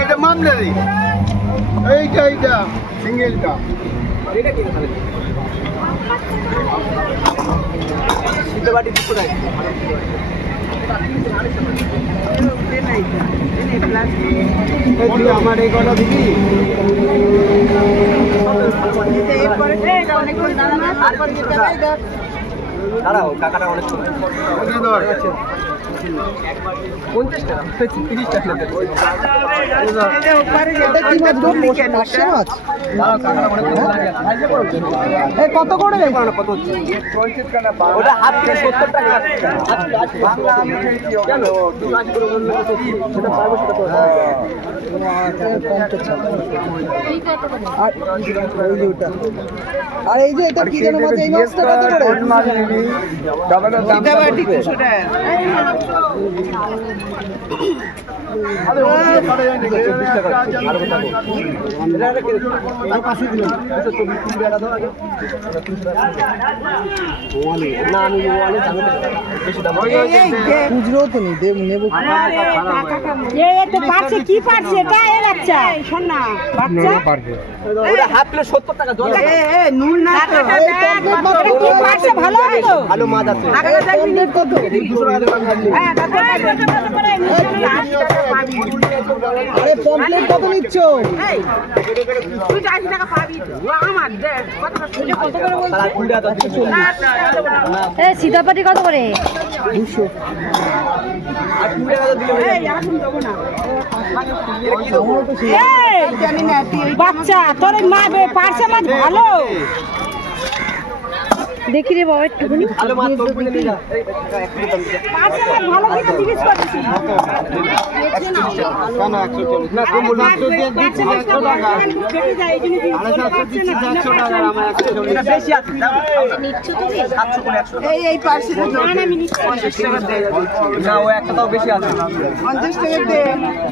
এটা মামলারি এইটা সিঙ্গেলটা এটা কি তাহলে সিদ্ধ বাটি কিছু নাই আমার এই কটা দিবি দাঁড়াও টাকাটা অনেক 50 টাকা 30 টাকা কত করে কত হচ্ছে ওটা হাত 70 টাকা আর এই যে এটা কি জানো মাছ এই মাছটা কত করে খুচরো তো নেই দেব নেব কি পারছে এটা এ বাচ্চা শোন না বাচ্চা ওটা হাফ প্লেট 70 টাকা জল নুন না কি পারছে ভালো তো ভালো মাছ আছে কত 200 টাকা হ্যাঁ আরে পমপ্লেট কত নিচ্ছ তুই 80 টাকা পাবি আমার দেখ কত করে বলছিস এ সীতাপাটি কত করে 200 আর 2 টাকা দিলে এই এখন দেব না এই জানি না বাচ্চা তোর মা পারছে মাছ ভালো দেখি রে বাবা একটুখানি ভালো মাছ তো কিনে নিয়ে যা পারছে মাছ ভালো করে জিজ্ঞেস করছিস না 140 না কম বলুন 100 টাকা কেটে যায় এই জন্য 100 টাকা আমার 140 এটা বেশি আছে নিচ্ছ তুমি 700 করে 100 এই পারছে না আমি নিচ্ছি 50 টাকা দে না ও একটা তাও বেশি আছে 50 টাকা দে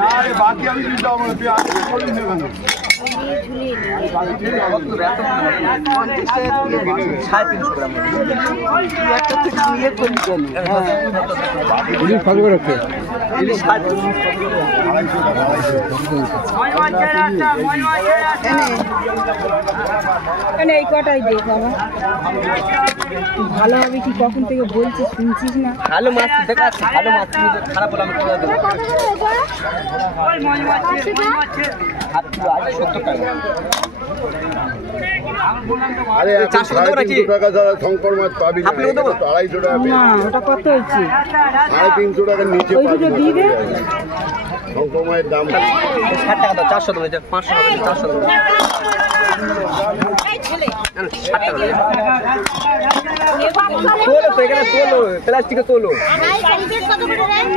না রে বাকি আমি দিতে হবে তুই আগে বলিস না কেন এই কটাই দেখ বাবা ভালো হবে কি কখন থেকে বলছিস শুনছিস না ভালো মাছ দেখাচ্ছি ভালো মাছ খারাপ হলে আমি করে দেবো হাত কিলো আছে 70 টাকা আরে 400 টাকা কি টাকা ছাড়া শঙ্কর মাছ পাবি না 250 টাকা না ওটা কত হয়েছে 350 টাকার নিচে ওই দুটো দিয়ে দে শঙ্কর মাছের দাম 60 টাকা দাও 400 টাকা 500 টাকা 400 টাকা 60 টাকা তোলো তো এখানে তোলো প্লাস্টিকে তোলো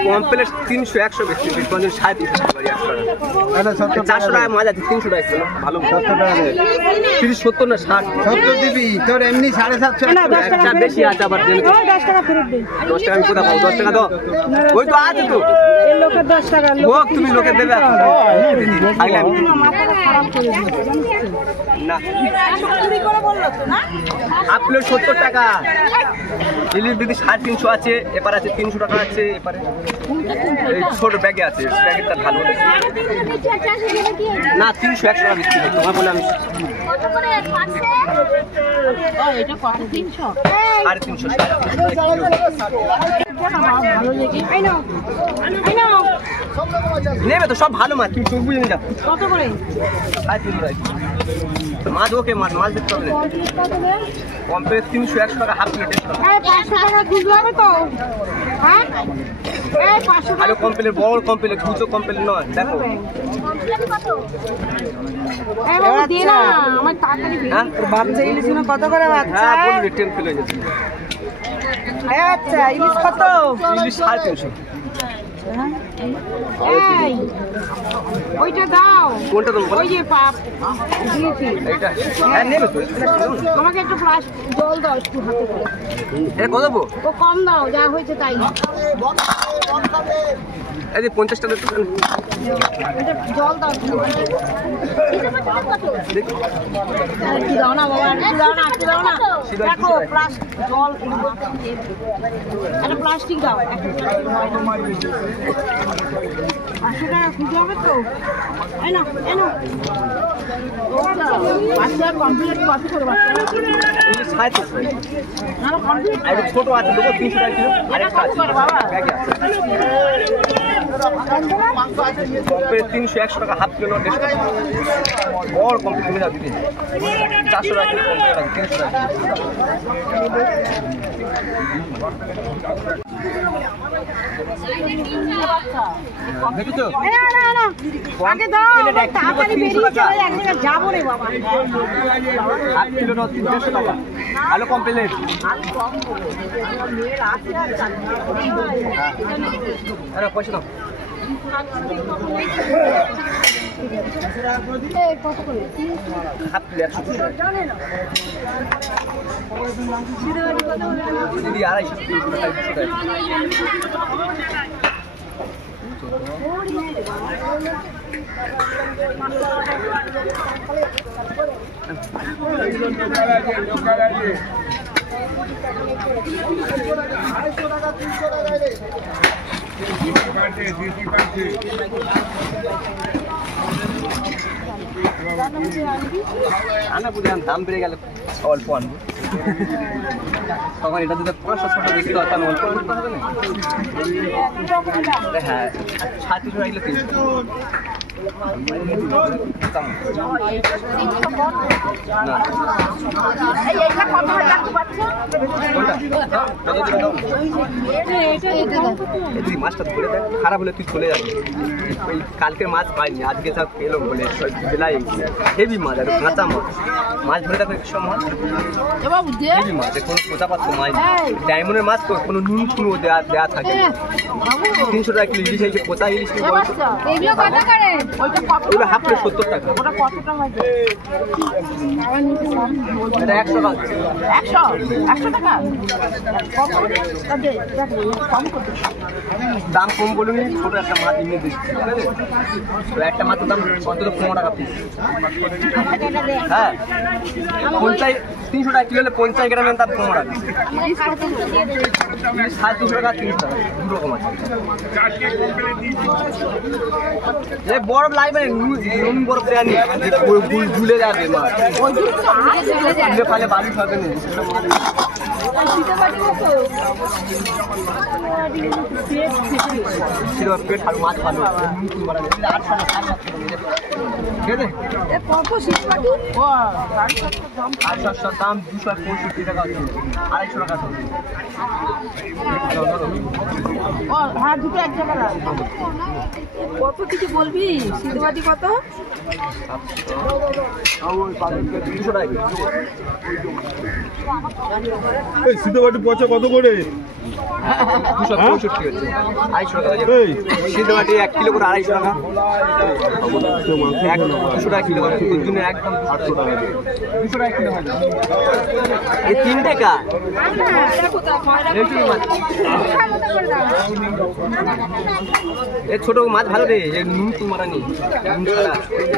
কম প্লেট 300 100 বেশি 350 টাকা 400 টাকা মাছ আছে 300 টাকা ভালো 70 টাকা 30 70 না 60 70 দিবি তোর এমনি 750 না 10 টাকা বেশি আছে আবার 10 টাকা ফেরত দে 10 টাকা আমি কোথা পাবো 10 টাকা দাও ওই তো আছে তো এই লোকের 10 টাকা লোক তুমি লোকে দেবে আগে আমি মাথাটা খারাপ করে না চুরি করে বললো তো না হাফ প্লেট 70 টাকা ইলিশ দিদি 350 আছে এপারে আছে 300 টাকা আছে এপারে এই ছোট ব্যাগে আছে ব্যাগেরটা ভালো না 300 100 টাকা বিক্রি হয় তোমার বলে আমি কত করে পাচ্ছে ও এটা কত 300 ভালো লেগে আই নাও নেবে তো সব ভালো মাছ তুমি চোখ বুঝে নিয়ে যাও কত করে 350 মাছ ওকে মাছ দিতে হবে কম প্লেট 300 100 টাকা হাফ প্লেট এই 500 টাকা খুঁজতে হবে তো হ্যাঁ এই 500 টাকা আরে কম প্লেট বড় কম প্লেট দুটো কম প্লেট নয় দেখো কত এই বাবু দে না আমার তাড়াতাড়ি হ্যাঁ বাচ্চা ইলিশ কত করে বাচ্চা হ্যাঁ বলবি 10 কিলো যাচ্ছে এই আচ্ছা ইলিশ কত ইলিশ 350 এই ওইটা দাও কোনটা দেবো ওই যে পাপ দিয়েছি এইটা হ্যাঁ নেবে তো আমাকে একটু ফ্লাশ জল দাও একটু হাতে করে এটা কত দেবো ও কম দাও যা হয়েছে তাই এই যে 50 টাকা জল দাও একটু দাও না বাবা, একটু দাও না, একটু দাও না। দেখো প্লাস্টিক জল একটা প্লাস্টিক দাও। 500 টাকা খুঁজে হবে তো? এই না এই না বাচ্চা কমপ্লিট কত করে বাচ্চা ছোট আছে দেবো 300 টাকা কিলো আরেকটা আছে কমপ্লিট 300 100 টাকা হাফ কিলো 150 টাকা বড় কমপ্লিট হয়ে যাবে 400 টাকা কিলো কমপ্লিট আছে 300 টাকা দেখছো আগে দাও তাড়াতাড়ি বেরিয়ে চলে এক জায়গায় যাবো রে বাবা। হাফ কিলো 300 টাকা আলো কমপ্লিট আরে পয়সা দাও কত করে হাফ কিলো 100 দিদি 250 টাকা আনা বুঝলাম দাম বেড়ে গেলে অল্প আনবো তখন এটা যদি 500 বেশি দরকার অল্প আনতে হবে না হ্যাঁ 36 টাকা কিলো 300 মাছটা ধরে দেখ খারাপ হলে তুই চলে যাবি ওই কালকের মাছ পাইনি আজকে সব পেলো বলে বেলাই হেভি মাছ আর কাঁচা মাছ মাছ ধরে দেখো একশো মাছ হেভি মাছ কোনো পোষা পাচ্ছ মাছ ডায়মন্ডের মাছ তো কোনো নুন ফুনো দেওয়া থাকে 300 টাকা কিলো ইলিশ হয়েছে পোষা ইলিশ ওগুলো হাফ প্লেট 70 টাকা এটা 100 টাকা 100 টাকা দাম কম বলুন ছোট একটা মাছ এনে দিচ্ছি ঠিক আছে তো একটা মাছের দাম অন্তত 15 টাকা পিস হ্যাঁ 300 টাকা কিলো হলে 50 গ্রামের দাম 15 টাকা 350 টাকা 300 টাকা দু রকম আছে এই বরফ লাগবে নুন বরফ দেয়া নেই ঝুলে যাবে মাছ ঝুলে ফেলে বালি খাবে না পেট ভালো মাছ ভালো ঠিক আছে দাম 265 টাকা 250 টাকা হ্যাঁ দুটো এক জায়গায় কত কিছু বলবি সিদ্ধবাটি কত 200 টাকা এই সিদ্ধবাটি পচা কত করে 265 হচ্ছে 250 টাকা সিদ্ধ বাটি 1 কিলো করে 250 টাকা 200 টাকা কিলো তোর জন্য একদম 800 টাকা 200 টাকা কিলো হয় এই 3 টাকা এই ছোট মাছ ভালো রে এই নুন তো মারা নেই নুন ছাড়া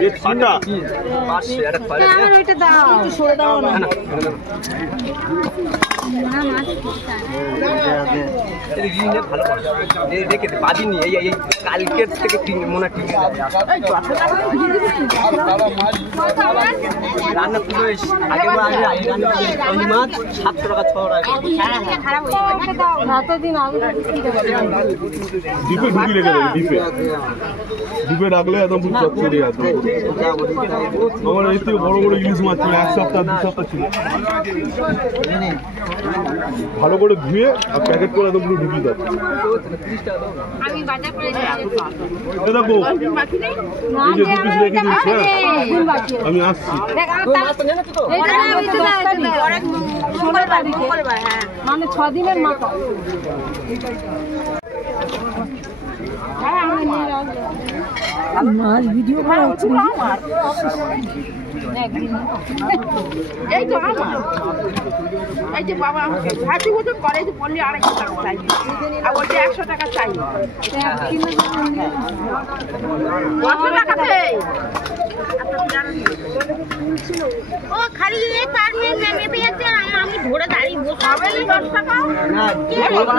এই ঠান্ডা 500 এটা পারে আমার ওইটা দাও একটু সরে দাও না ভালো দেখে পাবিনি এই কালকের থেকে মনে রান্না পুরো আগে ওই মাছ 700 টাকা 600 টাকা ডিপে ঢুকি রেখে দেবে ডিপে রাখলে একদম পুরো চচ্চড়ি আছে আমার এই থেকে বড় বড় ইলিশ মাছ ছিল 1 সপ্তাহ 2 সপ্তাহ ছিল ভালো করে ধুয়ে আর প্যাকেট করে একদম পুরো ঢুকিয়ে দাও আমি বাজার করে দেখো এই যে 2 পিস রেখে দিচ্ছি আমি আসছি মানে 6 দিনের মাথা মাছ ভিডিও করা হচ্ছে এই তো আমার এই যে বাবা আমাকে 60 বছর পরে যে বললি 250 টাকা চাই আর বলছে 100 টাকা চাই কত টাকাতে ও খালি এই তার মেয়ে নেমে যাচ্ছে আমি ধরে দাঁড়িয়ে বসে হবে 10 টাকা না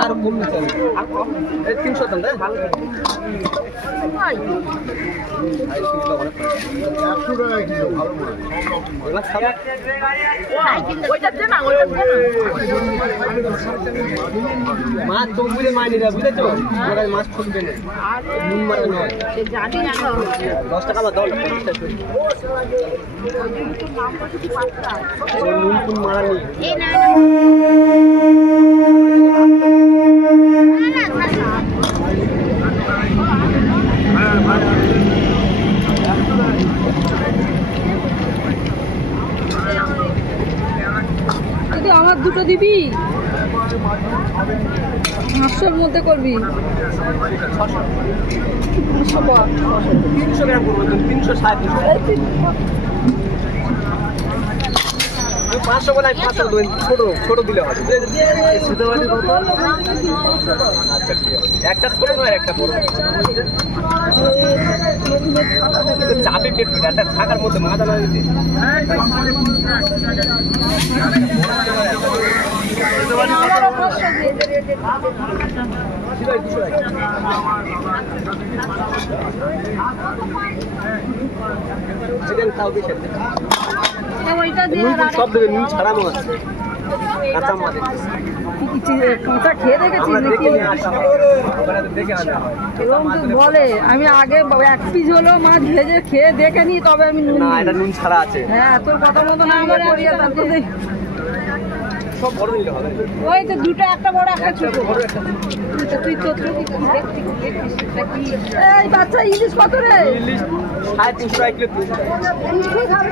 আর কম নিতে এই 300 টাকা দেন ভালো ভাই 100 টাকা কিলো ভালো মাছ এবার খাবার ওইটা দে না ওইটা দে না মাছ তো বুঝে মাইনি রে বুঝেছো ওরা মাছ ঠকবে না আর নুন মারা নয় সে জানি না 10 টাকা বা দাও 50 টাকা নুন ফুন মারা নেই এই না যদি আমার দুটো দিবি 500-র মধ্যে করবি 300 গ্রাম করবো 300 500 বলে 500 দেবেন ছোট দিলে হবে সিদ্ধবাড়ি কত আচ্ছা ঠিক আছে একটা ছোট নয় একটা বড় চাপে পেট একটা থাকার মধ্যে মাথা না দিতে চিকেন খাও দিছে ওইটা দিয়ে সব দেবে নুন ছাড়া মাছ কাঁচা মাছ কাঁচা খেয়ে দেখেছিস আমরা নাকি দেখে নিয়ে আসা হয় ওখানে দেখে আনা হয় এরকম তো বলে আমি আগে 1 পিস হলো মাছ ভেজে খেয়ে দেখে নিই তবে আমি নুন না দিই। এটা নুন ছাড়া আছে হ্যাঁ তোর কথা মতো না করে আমি তারপরে সব বড় নিলে হবে ওই তো দুটো একটা বড় একটা ছোট বড় একটা তুই তো এই বাচ্চা ইলিশ কত রে ইলিশ 350 টাকা কিলো 300 টাকা ইলিশ খাবে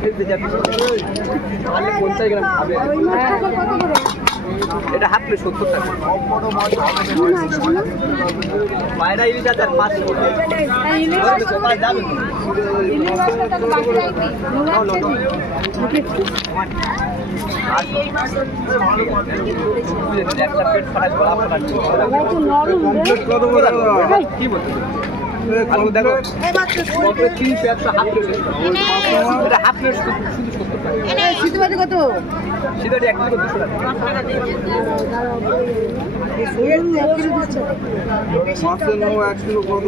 কিন্তু তাহলে 50 গ্রাম খাবে ওই মাছটা কত করে এটা হাফ প্লেট 70 টাকা পায়রা ইলিশ আছে আর 500 এই ইলিশ মাছটা টাকা যাবে ইলিশ মাছটা তাহলে বাকি রাখবি নুন আছে একটা পেট ফাটা গলা ফাটা একটু নরম রে কত করে কি বলতে আলু দেখো কমপ্লিট 300 100 হাফ প্লেট এটা হাফ প্লেট শুধু 70 টাকা এই সিদ্ধবাটি কত সিধাটি 1 কিলো 200 টাকা মাছের নাও 1 কিলো কত